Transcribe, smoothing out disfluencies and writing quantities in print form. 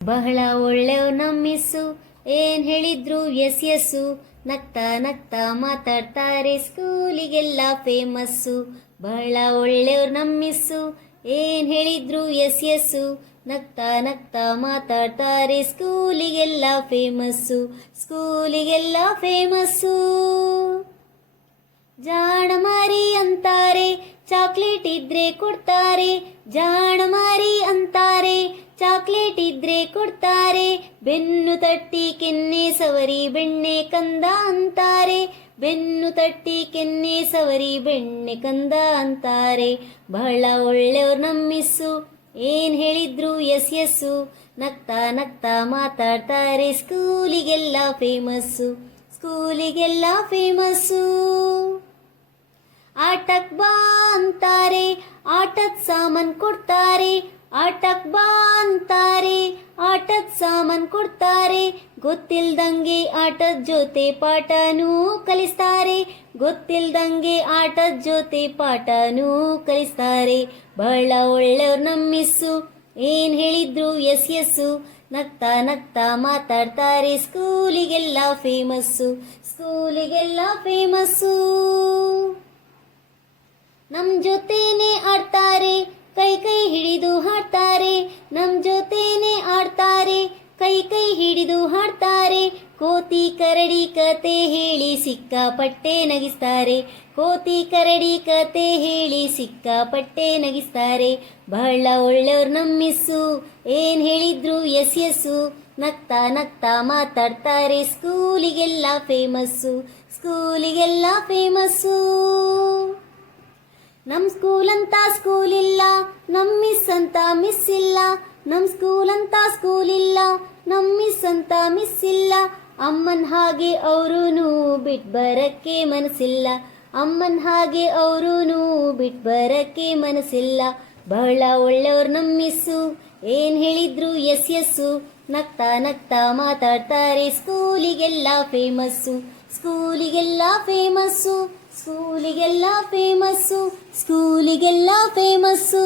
ಬಹಳ ಒಳ್ಳೆಯವ್ರು ನಮ್ಮ ಮಿಸ್ಸು, ಏನ್ ಹೇಳಿದ್ರು ಎಸ್ ಎಸ್ಸು. ನಗ್ತಾ ನಗ್ತಾ ಮಾತಾಡ್ತಾರೆ, ಸ್ಕೂಲಿಗೆಲ್ಲ ಫೇಮಸ್ಸು. ಬಹಳ ಒಳ್ಳೆಯವ್ರು ನಮ್ಮ ಮಿಸ್ಸು, ಏನ್ ಹೇಳಿದ್ರು ಎಸ್ ಎಸ್ಸು. ನಗ್ತಾ ನಗ್ತಾ ಮಾತಾಡ್ತಾರೆ, ಸ್ಕೂಲಿಗೆಲ್ಲ ಫೇಮಸ್ಸು. ಸ್ಕೂಲಿಗೆಲ್ಲ ಫೇಮಸ್ಸು. ಜಾಣ ಮಾರಿ ಅಂತಾರೆ, ಚಾಕ್ಲೇಟ್ ಇದ್ರೆ ಕೊಡ್ತಾರೆ. ಜಾಣ ಮಾರಿ ಅಂತಾರೆ, ಚಾಕ್ಲೇಟ್ ಇದ್ರೆ ಕೊಡ್ತಾರೆ. ಬೆನ್ನು ತಟ್ಟಿ ಕೆನ್ನೆ ಸವರಿ ಬೆಣ್ಣೆ ಕಂದ ಅಂತಾರೆ. ಬೆನ್ನು ತಟ್ಟಿ ಕೆನ್ನೆ ಸವರಿ ಬೆಣ್ಣೆ ಕಂದ ಅಂತಾರೆ. ಬಹಳ ಒಳ್ಳೆಯವ್ರು ನಮ್ಮ ಮಿಸ್ಸು, ಏನ್ ಹೇಳಿದ್ರು ಎಸ್ ಎಸ್ಸು. ನಗ್ತಾ ನಗ್ತಾ ಮಾತಾಡ್ತಾರೆ, ಸ್ಕೂಲಿಗೆಲ್ಲ ಫೇಮಸ್ಸು. ಸ್ಕೂಲಿಗೆಲ್ಲ ಫೇಮಸ್ಸು. ಆಟಕ್ ಬಾ ಅಂತಾರೆ, ಆಟದ ಸಾಮಾನ್ ಕೊಡ್ತಾರೆ. ಆಟಕ್ ಬಾ ಅಂತಾರೆ, ಆಟದ ಸಾಮಾನ್ ಕೊಡ್ತಾರೆ. ಗೊತ್ತಿಲ್ದಂಗೆ ಆಟದ ಜೊತೆ ಪಾಠನೂ ಕಲಿಸ್ತಾರೆ. ಗೊತ್ತಿಲ್ದಂಗೆ ಆಟದ ಜೊತೆ ಪಾಠನೂ ಕಲಿಸ್ತಾರೆ. ಬಹಳ ಒಳ್ಳೆಯವ್ರು ನಮ್ಮ ಮಿಸ್ಸು, ಏನ್ ಹೇಳಿದ್ರು ಎಸ್ ಎಸ್ಸು. ನಗ್ತಾ ನಗ್ತಾ ಮಾತಾಡ್ತಾರೆ, ಸ್ಕೂಲಿಗೆಲ್ಲ ಫೇಮಸ್ಸು. ಸ್ಕೂಲಿಗೆಲ್ಲ ಫೇಮಸ್ಸು. ನಮ್ ಜೊತೆನೆ ಆಡ್ತಾರೆ, ಕೈ ಕೈ ಹಿಡಿದು ಹಾಡ್ತಾರೆ. ನಮ್ ಜೊತೆನೆ ಆಡ್ತಾರೆ, ಕೈ ಕೈ ಹಿಡಿದು ಹಾಡ್ತಾರೆ. ಕೋತಿ ಕರಡಿ ಕತೆ ಹೇಳಿ ಸಿಕ್ಕಾಪಟ್ಟೆ ನಗಿಸ್ತಾರೆ. ಕೋತಿ ಕರಡಿ ಕತೆ ಹೇಳಿ ಸಿಕ್ಕಾಪಟ್ಟೆ ನಗಿಸ್ತಾರೆ. ಬಹಳ ಒಳ್ಳೆಯವ್ರು ನಮ್ಮ ಮಿಸ್ಸು, ಏನ್ ಹೇಳಿದ್ರು ಎಸ್ ಎಸ್ಸು. ನಗ್ತಾ ನಗ್ತಾ ಮಾತಾಡ್ತಾರೆ, ಸ್ಕೂಲಿಗೆಲ್ಲ ಫೇಮಸ್ಸು. ಸ್ಕೂಲಿಗೆಲ್ಲ ಫೇಮಸ್ಸು. ನಮ್ ಸ್ಕೂಲ್ ಅಂತ ಸ್ಕೂಲ್ ಇಲ್ಲ, ನಮ್ ಮಿಸ್ ಅಂತ ಮಿಸ್ ಇಲ್ಲ. ನಮ್ ಸ್ಕೂಲ್ ಅಂತ ಸ್ಕೂಲ್ ಇಲ್ಲ, ನಮ್ ಮಿಸ್ ಅಂತ ಮಿಸ್ ಇಲ್ಲ. ಅಮ್ಮನ್ ಹಾಗೆ ಅವ್ರೂನು ಬಿಟ್ ಬರಕ್ಕೆ ಮನಸ್ಸಿಲ್ಲ. ಅಮ್ಮನ್ ಹಾಗೆ ಅವ್ರೂನು ಬಿಟ್ ಬರಕ್ಕೆ ಮನಸ್ಸಿಲ್ಲ. ಬಹಳ ಒಳ್ಳೆಯವ್ರು ನಮ್ಮ ಮಿಸ್ಸು, ಏನ್ ಹೇಳಿದ್ರು ಎಸ್ ಎಸ್ಸು. ನಗ್ತಾ ನಗ್ತಾ ಮಾತಾಡ್ತಾರೆ, ಸ್ಕೂಲಿಗೆಲ್ಲ ಫೇಮಸ್ಸು. ಸ್ಕೂಲಿಗೆಲ್ಲ ಫೇಮಸ್ಸು. ಸ್ಕೂಲಿಗೆಲ್ಲ ಫೇಮಸ್ಸು. ಸ್ಕೂಲಿಗೆಲ್ಲ ಫೇಮಸ್ಸು.